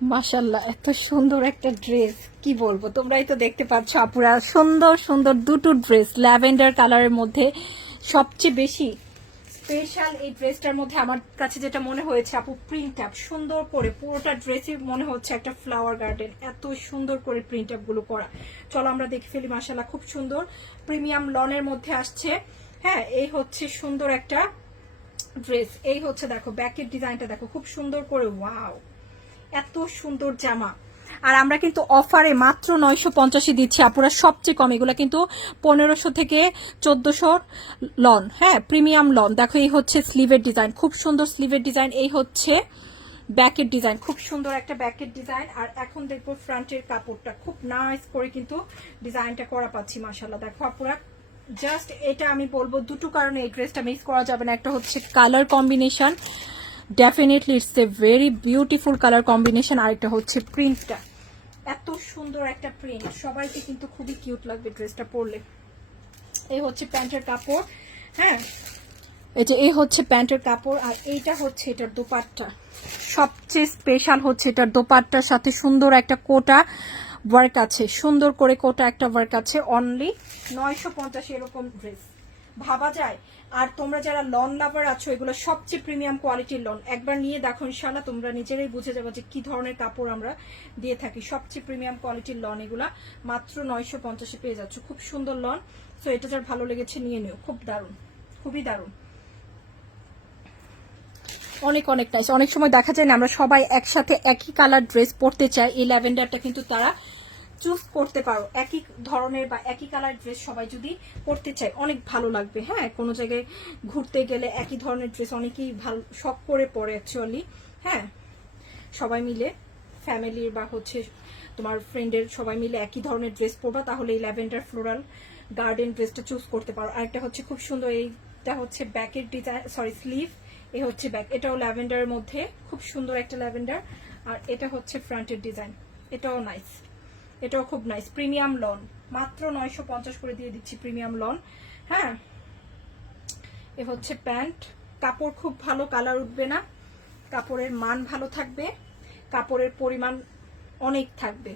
মাশাআল্লাহ, এত সুন্দর একটা ড্রেস, কি বলবো, তোমরাই তো দেখতে পাচ্ছ আপুরা, সুন্দর সুন্দর দুটো ড্রেস ল্যাভেন্ডার কালারের মধ্যে। সবচেয়ে বেশি স্পেশাল এই ড্রেসটার মধ্যে আমার কাছে যেটা মনে হয়েছে আপু, প্রিন্ট আপ সুন্দর করে, পুরোটা ড্রেসই মনে হচ্ছে একটা ফ্লাওয়ার গার্ডেন, এত সুন্দর করে প্রিন্ট আপ গুলো করা। চলো আমরা দেখে ফেলি। মাশাআল্লাহ, খুব সুন্দর প্রিমিয়াম লনের মধ্যে আসছে। হ্যাঁ, এই হচ্ছে সুন্দর একটা ড্রেস। এই হচ্ছে দেখো ব্যাকের ডিজাইনটা দেখো, খুব সুন্দর করে, ওয়াও, এত সুন্দর জামা। আর আমরা কিন্তু অফারে মাত্র 950 দিচ্ছি আপুরা, সবচেয়ে কম। এগুলো কিন্তু 1500 থেকে 1400 লন। হ্যাঁ, প্রিমিয়াম লন। দেখো এই হচ্ছে স্লিভের ডিজাইন, খুব সুন্দর স্লিভের ডিজাইন। এই হচ্ছে ব্যাকের ডিজাইন, খুব সুন্দর একটা ব্যাকের ডিজাইন। আর এখন দেখবো ফ্রন্টের কাপড়টা, খুব নাইস করে কিন্তু ডিজাইনটা করা পাচ্ছি। মাশাআল্লাহ, দেখো আপুরা, জাস্ট এটা আমি বলবো দুটো কারণে এই ড্রেসটা মিস করা যাবে না। একটা হচ্ছে colour combination, definitely it's a very beautiful colour combination. আরেকটা হচ্ছে প্রিন্টটা, এত সুন্দর একটা প্রিন্ট, সবাইকে কিন্তু খুবই কিউট লাগবে ড্রেসটা পরলে। এই হচ্ছে প্যান্টের কাপড়। হ্যাঁ, এই হচ্ছে প্যান্টের কাপড়। আর এইটা হচ্ছে এটার দোপাট্টা। সবচেয়ে স্পেশাল হচ্ছে এটার দোপাট্টার সাথে সুন্দর একটা কোটা ওয়ার্ক আছে, সুন্দর করে কোটা একটা ওয়ার্ক আছে। অনলি 950 এরকম ড্রেস ভাবা যায়। আর তোমরা যারা লন লাভার আছো, এগুলো সবচেয়ে প্রিমিয়াম কোয়ালিটির লন, একবার নিয়ে দেখো, ইনশাআল্লাহ তোমরা নিজেরাই বুঝে যাবে যে কি ধরনের কাপড় আমরা দিয়ে থাকি। সবচেয়ে প্রিমিয়াম কোয়ালিটির লন এগুলা, মাত্র 950 পেয়ে যাচ্ছ। খুব সুন্দর লন। সো এটা যার ভালো লেগেছে নিয়ে নিও, খুব দারুণ, খুবই দারুণ, অনেক অনেক নাইস। অনেক সময় দেখা যায় না আমরা সবাই একসাথে একই কালার ড্রেস পরতে চাই, এই ল্যাভেন্ডারটা কিন্তু তারা চুজ করতে পারো। একই ধরনের বা একই কালার ড্রেস সবাই যদি পরতে চায়, অনেক ভালো লাগবে। হ্যাঁ, কোনো জায়গায় ঘুরতে গেলে একই ধরনের ড্রেস অনেকেই ভালো শখ করে পরে অ্যাকচুয়ালি। হ্যাঁ, সবাই মিলে ফ্যামিলির বা হচ্ছে তোমার ফ্রেন্ডের সবাই মিলে একই ধরনের ড্রেস পরবা, তাহলে এই ল্যাভেন্ডার ফ্লোরাল গার্ডেন ড্রেসটা চুজ করতে পারো। আরেকটা হচ্ছে খুব সুন্দর, এইটা হচ্ছে ব্যাকের ডিজাইন, সরি স্লিভ। এ হচ্ছে ব্যাক, এটাও ল্যাভেন্ডারের মধ্যে, খুব সুন্দর একটা ল্যাভেন্ডার। আর এটা হচ্ছে ফ্রন্টের ডিজাইন, এটাও নাইস, এটাও খুব নাইস। প্রিমিয়াম লন, মাত্র 950 করে দিয়ে দিচ্ছি প্রিমিয়াম লন। হ্যাঁ, এ হচ্ছে প্যান্ট। কাপড় খুব ভালো, কালার উঠবে না, কাপড়ের মান ভালো থাকবে, কাপড়ের পরিমাণ অনেক থাকবে,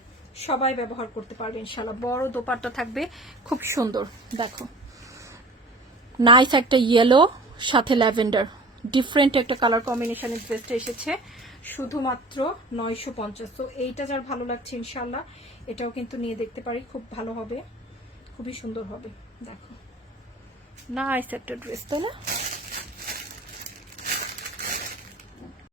সবাই ব্যবহার করতে পারবে ইনশাআল্লাহ। বড় দোপাট্টা থাকবে, খুব সুন্দর। দেখো নাইস একটা ইয়েলো সাথে ল্যাভেন্ডার, ডিফারেন্ট একটা কালার কম্বিনেশনের ড্রেসটা এসেছে শুধুমাত্র 950। তো এইটা যার ভালো লাগছে ইনশাআল্লাহ এটাও কিন্তু নিয়ে দেখতে পারি, খুব ভালো হবে, খুবই সুন্দর হবে। দেখো নাইস একটা ড্রেস, তাই না?